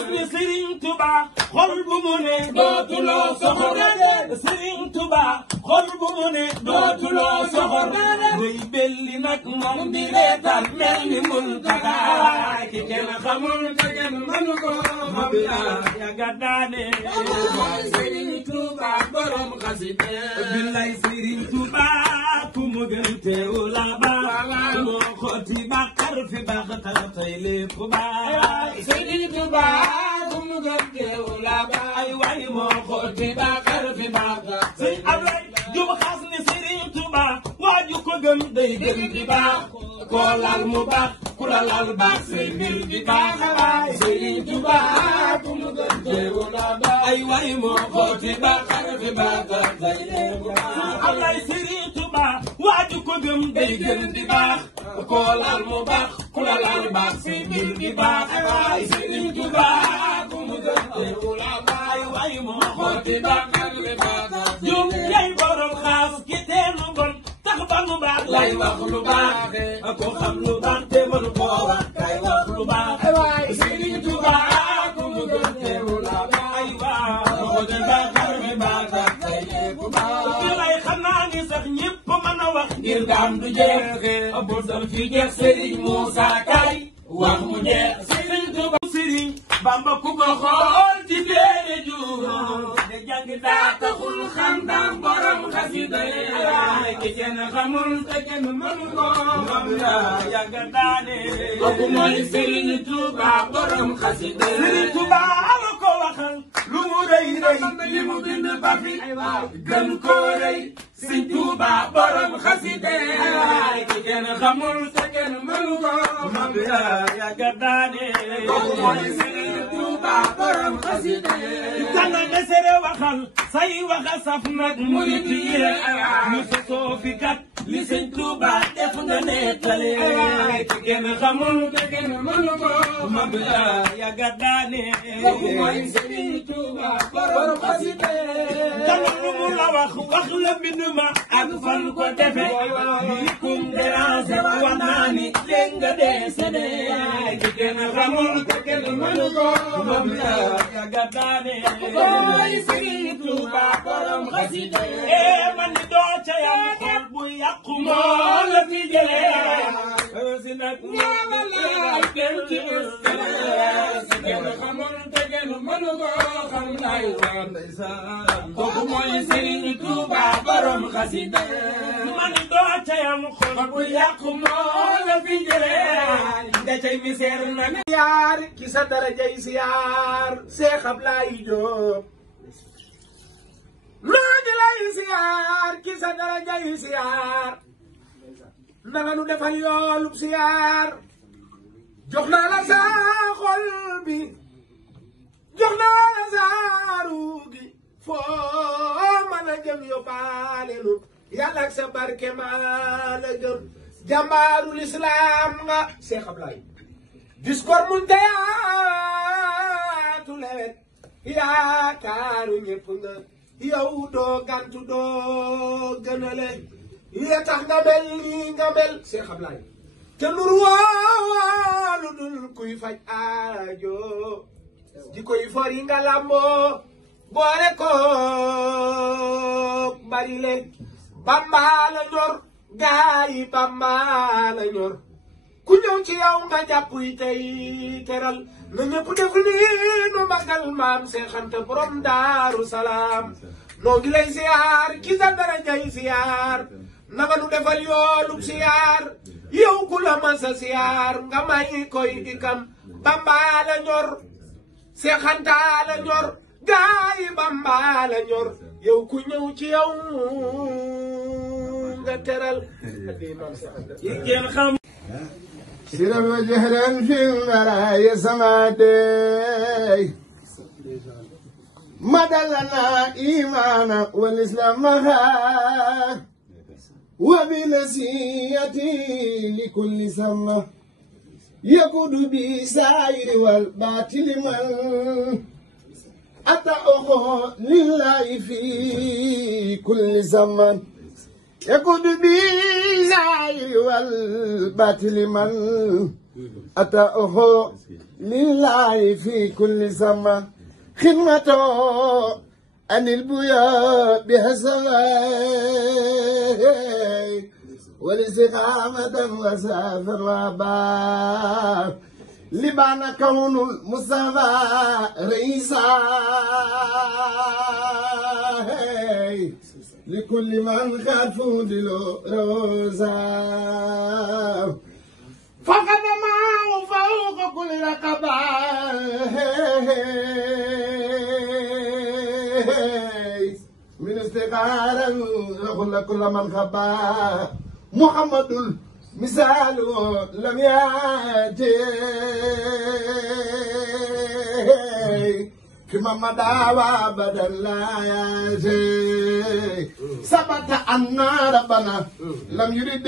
xas ni Serigne Touba xol bu mu ne dootuloo soxor Serigne Touba xol bu mu ne dootuloo soxor day belli nag moom di reetaan mel ni Muntaxa ki kenn xamul te kenn mënu ko xam ya gaddaane Serigne Touba borom xasida billaay Serigne Touba ku mu gën teewu la ba moo xooti bàkkar fi baax tax tey lépp baax Serigne Touba ku mu gën teewu la ba ay waay moo xooti bàkkar fi baax sëñ Ablaye Diouf xas ni Serigne Touba waaju ko gëm day gën di baax koo laal mu baax ku la laal baax say mbir di baax Serigne Touba ku mu gën teewu la ba ay waay moo xooti bàkkar fi baax tey lépp baax Ablaye Serigne Touba waaju ko gëm day gën di baax koo laal mu baax ku la laal baax say mbir di baax Serigne Touba ku mu gën teewu la ba ay waay moo xooti bàkkar fi baax jum yay borom xaas ki teenu bon tax ba nu baax lay wax lu baax ko xam lu baax te mënu koo wax kay wax lu baax Serigne Touba ku mu gën teewu la ba ay waay xooti bàkkar fi baax tey lépp baax lay xam naa ni sax ñépp mën a wax ngir daam du jeex bu dal fi jeex Serigne Moussa Kay wax mu jeex Serigne Touba Serigne Bamba ku ko xool ci téere juróom de jàng daa taxul xam daam borom xasida yi ki kenn xamul te kenn mënu ko xam daa yàgg daane kooku mooy Serigne Touba borom xasida Serigne Touba la ko waxal lu mu rëy rëy li mu bind ba fi gën koo rëy Serigne Touba borom xasida yi ki kenn xamul te kenn mënu ko xam daa yàgg daane kooku mooy Serigne Touba borom xasida tanga desere waxal say waxa saf nag murit yi ñu sosoo fi kat li Sëñ Touba def nga nettali ki kenn xamul te kenn mënu ko mab ya gaddaane kooku mooy Serigne Touba borom xasida tanga lu mu la wax la bind ma ak fan ko defe li kum déranger wax naa ni léegi nga décédé ki kenn xamul te kenn mënu ko mab ya gaddaane mooy Serigne Touba borom xasida man di doo ca yam xol bu yàqu moo la fi jëlee si nag ñaanal kenn ci si kenn xamul te kenn mënu ko xam lay wax ndeysaan kooku mooy Serigne Touba borom xasida man di doo ca yam xol bu yàqu moo la fi jëlee nga cay misère nag yaar ki sa darajay siyaar Cheikh Ablaye Diop noo ngi lay siyaar ki sa darajay siyaar nanga nu defal yoolub siyaar jox naa la sa xol bi jox naa la sa ruugi foo mën a jëm yóbbaale nu yàlla ak sa barke maa la gëm jàmbaarul islam nga Cheikh Ablaye discours mun te yaatu lewet yaakaaru ñëpp nga yow doo gantu doo gënale ya tax nga mel nii nga mel Cheikh Ablaye te nur woo lu dul kuy faj aajo di koy fori nga lamboo boole ko bari leen Bamba la ñor gaayi Bamba la ñor ku ñëw ci yow nga jàpp yi tey teral na ñëpp def nii nu magal maam Seex Anta borom Daaru Salaam noo ngi lay siyaar ki sa darajay siyaar nanga nu defal yoolub siyaar yow ku la masa siyaar nga may koy ikam Bamba la ñor Seex Anta la ñor gaayi Bamba la ñor yow ku ñëw ci yow nga teral سرا وجهرا في المرايا سماتي مدى لنا إيمانا والإسلام مها وبنسيتي لكل سمة يقود بسائر والباطل من أتى أخو لله في كل زمن يقود بسائر والباطل من أتاه لله في كل زمان خدمته أن البياء بهزوي والاستقامة وسافر وبار لبان كون المصطفى رئيسا لكل من خلفه دلو روزا فقد معه فوق كل رقبة من استقارا يقول كل من خبا محمد مثال لم يأتي كما مدى وابدا لا يأتي ثبت أن ربنا لم يرد